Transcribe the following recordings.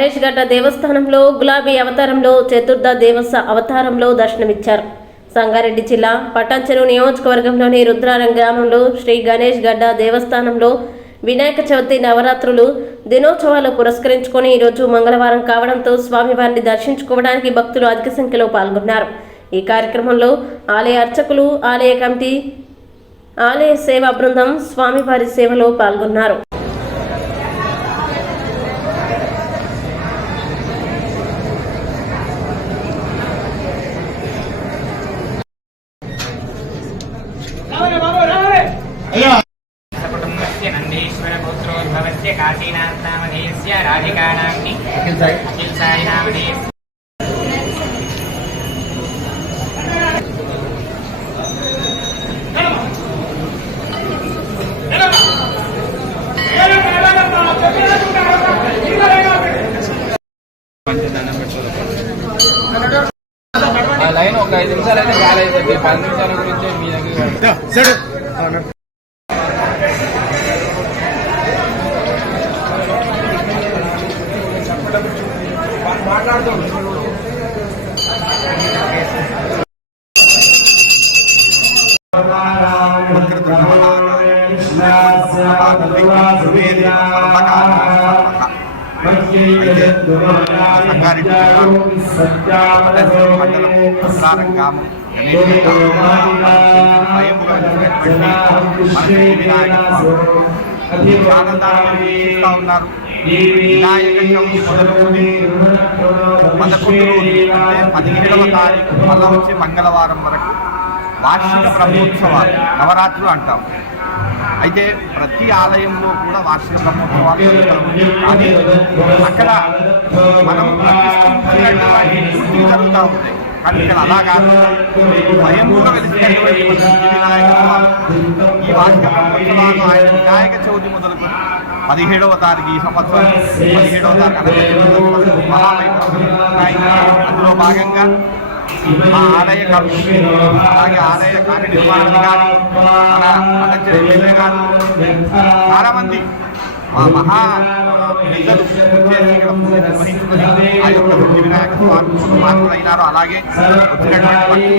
గణేష్ గడ్డ దేవస్థానంలో గులాబీ అవతారంలో చతుర్థ దేవస్థ అవతారంలో దర్శనమిచ్చారు. సంగారెడ్డి జిల్లా పటాన్చెరు నియోజకవర్గంలోని రుద్రారం గ్రామంలో శ్రీ గణేష్ గడ్డ దేవస్థానంలో వినాయక చవితి నవరాత్రులు దినోత్సవాలు పురస్కరించుకొని ఈరోజు మంగళవారం కావడంతో స్వామివారిని దర్శించుకోవడానికి భక్తులు అధిక సంఖ్యలో పాల్గొన్నారు. ఈ కార్యక్రమంలో ఆలయ అర్చకులు, ఆలయ కమిటీ, ఆలయ సేవా బృందం స్వామివారి సేవలో పాల్గొన్నారు. नंदीश्वर पुत्रोद्भवस्य काशीनाथ नामधेयस्य राधिकानाम्नि अखिल साई नामधेयस्य లైన్ ఒక 5 నిమిషాలు అయితే కాలేదు, 10 నిమిషాల గురించి మీ దగ్గర సంగారెడ్డి జిల్లా పటాన్చెరు మండలం రుద్రారం గ్రామం స్వయంగా వినాయక స్వామి ఆనందాన్ని ఉన్నారు. వినాయక చవితి మొదలుకొని 11 రోజులు అంటే 17వ తారీఖు మళ్ళా వచ్చే మంగళవారం వరకు వార్షిక బ్రహ్మోత్సవాలు నవరాత్రులు అంటాం. అయితే ప్రతి ఆలయంలో కూడా వార్షిక బ్రహ్మోత్సవాలు కానీ అక్కడ మనం జరుగుతూ ఉంటాయి. కానీ ఇక్కడ అలా కాదు, స్వయంగా వెలిసినటువంటి వినాయక స్వామి ఈ వార్షిక బ్రహ్మోత్సవాలు ఆయన వినాయక చవితి మొదలుకొని 17వ తారీఖు ఈ సంవత్సరం 17వ తారీఖు అందులో భాగంగా మా ఆలయ కమిటీ, అలాగే ఆలయ కార్యనిర్వహణాధికారి, మన పటాన్చెరు ఎమ్మెల్యే గారు, చాలా మంది మా మహా నిధులు నిర్వహించుకుని ఆ యొక్క వినాయక స్వామి మార్పులు అయినారు. అలాగే వచ్చినటువంటి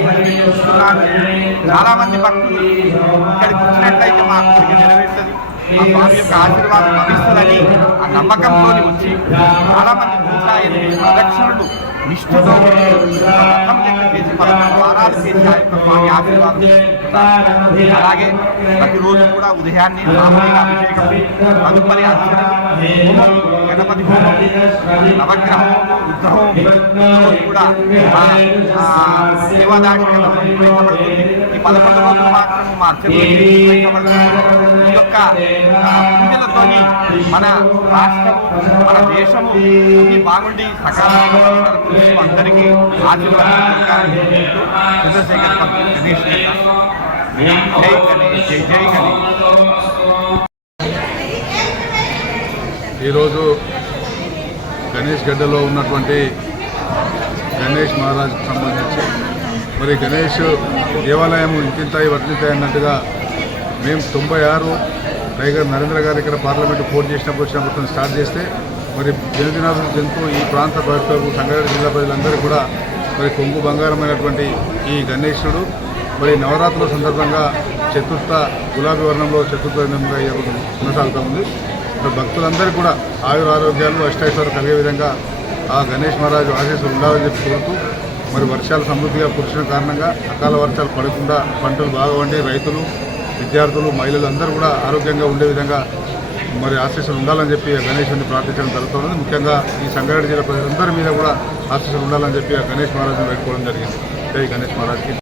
చాలా మంది భక్తులు ఇక్కడికి వచ్చినట్లయితే మా కోరిక నెరవేరుతుంది, ఆ స్వామి యొక్క ఆశీర్వాదం లభిస్తుందని ఆ నమ్మకంతో వచ్చి చాలా మంది 108 ప్రదక్షిణలు నిష్ఠతో రథం లెక్క చేసి 11 వారాలు చేసి ఆ యొక్క స్వామి ఆశీర్వాదం. అలాగే ప్రతిరోజు కూడా ఉదయాన్నే సామూహిక అభిషేకం, తదుపరి అర్చన, గణపతి హోమం, నవగ్రహం, రుద్రహోమం కూడా సేవాదాక్షిణ నిర్వహించబడుతుంది. ఈ 11 రోజులు మాత్రం మా అర్చకులు నిర్వహించబడుతుంది. ఈ యొక్క పూజలతో మన రాష్ట్రము, మన దేశము అన్ని బాగుండి సకాలంలో అందరికీ ఆశీర్వాదం. చంద్రశేఖర్ గణేష్ జై గణేష్, జై జై గణేష్. ఈరోజు గణేష్ గడ్డలో ఉన్నటువంటి గణేష్ మహారాజ్కి సంబంధించి మరి గణేష్ దేవాలయం ఇంతింతాయి వర్తింతాయి అన్నట్టుగా మేము 96 టైగర్ నరేంద్ర గారు ఇక్కడ పార్లమెంటు పోటీ వచ్చినప్పుడు స్టార్ట్ చేస్తే మరి దినదినాభివృద్ధి చెందుతూ ఈ ప్రాంత ప్రజలకు, సంగారెడ్డి జిల్లా ప్రజలందరూ కూడా మరి కొంగు బంగారమైనటువంటి ఈ గణేశుడు మరి నవరాత్రుల సందర్భంగా చతుర్థ గులాబీ వర్ణంలో చతుర్థ దినంగా కొనసాగుతూ ఉంది. మరి భక్తులందరూ కూడా ఆయురారోగ్యాలు, అష్టైశ్వర్యాలు కలిగే విధంగా ఆ గణేష్ మహారాజు ఆశీస్సులు ఉండాలని చెప్పి కోరుతూ మరి వర్షాలు సమృద్ధిగా కురిసిన కారణంగా అకాల వర్షాలు పడకుండా పంటలు బాగా వండి రైతులు, విద్యార్థులు, మహిళలు అందరూ కూడా ఆరోగ్యంగా ఉండే విధంగా మరి ఆశీస్సులు ఉండాలని చెప్పి గణేశుని ప్రార్థించడం జరుగుతుంది. ముఖ్యంగా ఈ సంగారెడ్డి జిల్లా ప్రజలందరి మీద కూడా ఆశీస్సులు ఉండాలని చెప్పి గణేష్ మహారాజును వేడుకోవడం జరిగింది. జై గణేష్ మహారాజ్కి.